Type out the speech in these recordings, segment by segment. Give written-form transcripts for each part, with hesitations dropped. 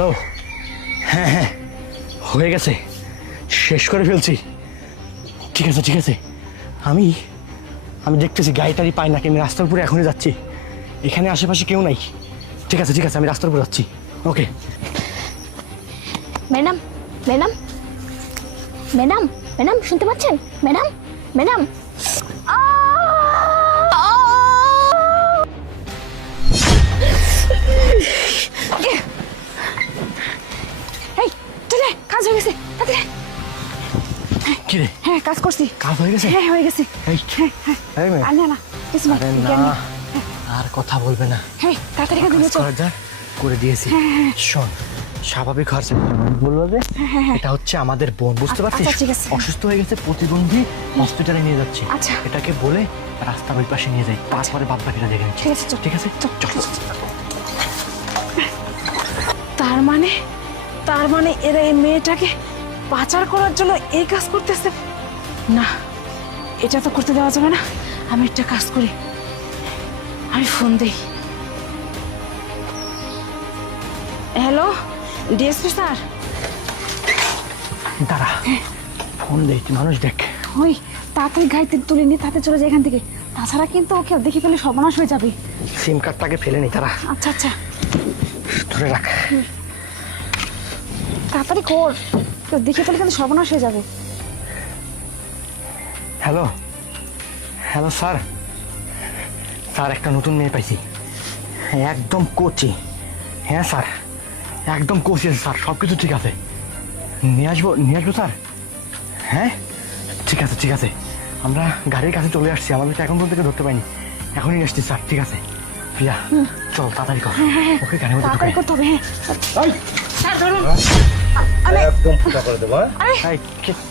Hello, হ্যাঁ হ্যাঁ হয়ে গেছে, শেষ করে ফেলছি। ঠিক আছে ঠিক আছে, আমি আমি দেখতেছি গাড়ি টাড়ি পাই নাকি, আমি রাস্তার উপরে এখনই যাচ্ছি। এখানে আশেপাশে কেউ নাই। ঠিক আছে ঠিক আছে, আমি রাস্তার উপরে যাচ্ছি। ওকে। ম্যাডাম ম্যাডাম ম্যাডাম ম্যাডাম শুনতে পাচ্ছেন? ম্যাডাম ম্যাডাম এই চলে কাজ হয়ে গেছে তাড়াতাড়ি। কি রে, হ্যাঁ কাজ করছি। কাজ হয়ে গেছে? হ্যাঁ হয়ে গেছে। এই, হ্যাঁ হ্যাঁ এই মেয়ে। আর না না কিছু না, আরে জ্ঞান না, নেই। আর কথা বলবে না। হ্যাঁ তাড়াতাড়ি কাজ কাজ হয়েছে। করা যাক, করে দিয়েছি। শোন, স্বাভাবিক খরচা বলবো যে এটা হচ্ছে আমাদের বোন, বুঝতে পারছিস? আচ্ছা, ঠিক আছে। অসুস্থ হয়ে গেছে, প্রতিবন্ধী, হসপিটালে নিয়ে যাচ্ছি। আচ্ছা। এটাকে বলে রাস্তার ওই পাশে নিয়ে যাই, তারপরে বাদ বাকিটা দেখে নিচ্ছি। ঠিক আছে, চল। ঠিক আছে চল। তার মানে এরা এই মেয়েটাকে পাচার করার জন্য এই কাজ করতেছে। না, এটা তো করতে দেওয়া যাবে না। আমি একটা কাজ করি, আমি ফোন দিই। Hello, DSP sir. দাঁড়া, ফোন দেই, তুই মানুষ দেখ। ওই তাড়াতাড়ি গাড়িতে তুলে নিয়ে তাতে চলে যায় এখান থেকে, তাছাড়া কিন্তু ওকে দেখে ফেলে সর্বনাশ হয়ে যাবে। সিম কার্ডটাকে ফেলে নি তারা। আচ্ছা আচ্ছা, ধরে রাখ। তাড়াতাড়ি কর, কেউ দেখে ফেলে কিন্তু সর্বনাশ হয়ে যাবে। হ্যালো হ্যালো স্যার, স্যার একটা নতুন মেয়ে পাইছি, একদম কোচি। হ্যাঁ স্যার, একদম কোচি স্যার, সব কিছু ঠিক আছে। নিয়ে আসবো স্যার। হ্যাঁ ঠিক আছে ঠিক আছে, আমরা গাড়ির কাছে চলে আসছি, আমাদেরকে এখন পর্যন্ত ধরতে পাইনি, এখনই আসছি স্যার। ঠিক আছে প্রিয়া, চল তাড়াতাড়ি কর। ওকে গাড়ির মধ্যে তাড়াতাড়ি করতে হবে। হ্যাঁ এই, স্যার ধরুন। একদম ফুটা করে দেবো, হ্যাঁ? এই,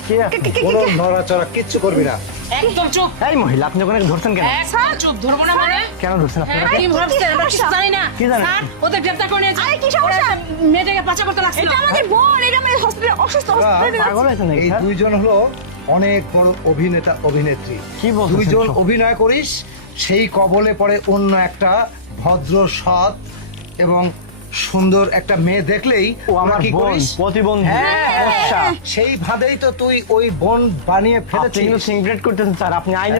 কে আপনি? কোনো নড়াচড়া কিচ্ছু করবি না। একদম চুপ। এই মহিলা, আপনি ওখানে ধরছেন কেন? একদম চুপ, ধরবো না মানে? কেন ধরছেন আপনারা? কি ভাবছেন? আমরা কিছু জানি না। কি জানেন? স্যার, ওদের গ্রেফতার করে নিয়েছে। আরে, কি সমস্যা? ওরা মেয়েটাকে পাচার করতে লাগছিল। এটা আমাদের বোন, এটা আমাদের হসপিটালে অসুস্থ হসপিটালে পাগল হয়েছে নাকি এই স্যার? দুইজন হলো অনেক বড় অভিনেতা অভিনেত্রী। কি বলতেছেন দুইজন সব? অভিনয় করিস, সেই কবলে পড়ে অন্য একটা ভদ্র, সৎ এবং সুন্দর একটা মেয়ে দেখলেই ও আমার তোরা কি বোন, করিস? প্রতিবন্ধী। হ্যাঁ, আচ্ছা, সেই ভাবেই তো তুই ওই বোন বানিয়ে আপনি কিন্তু ফেলেছিস। সিংগ্রেট করতেছেন স্যার, আপনি আইন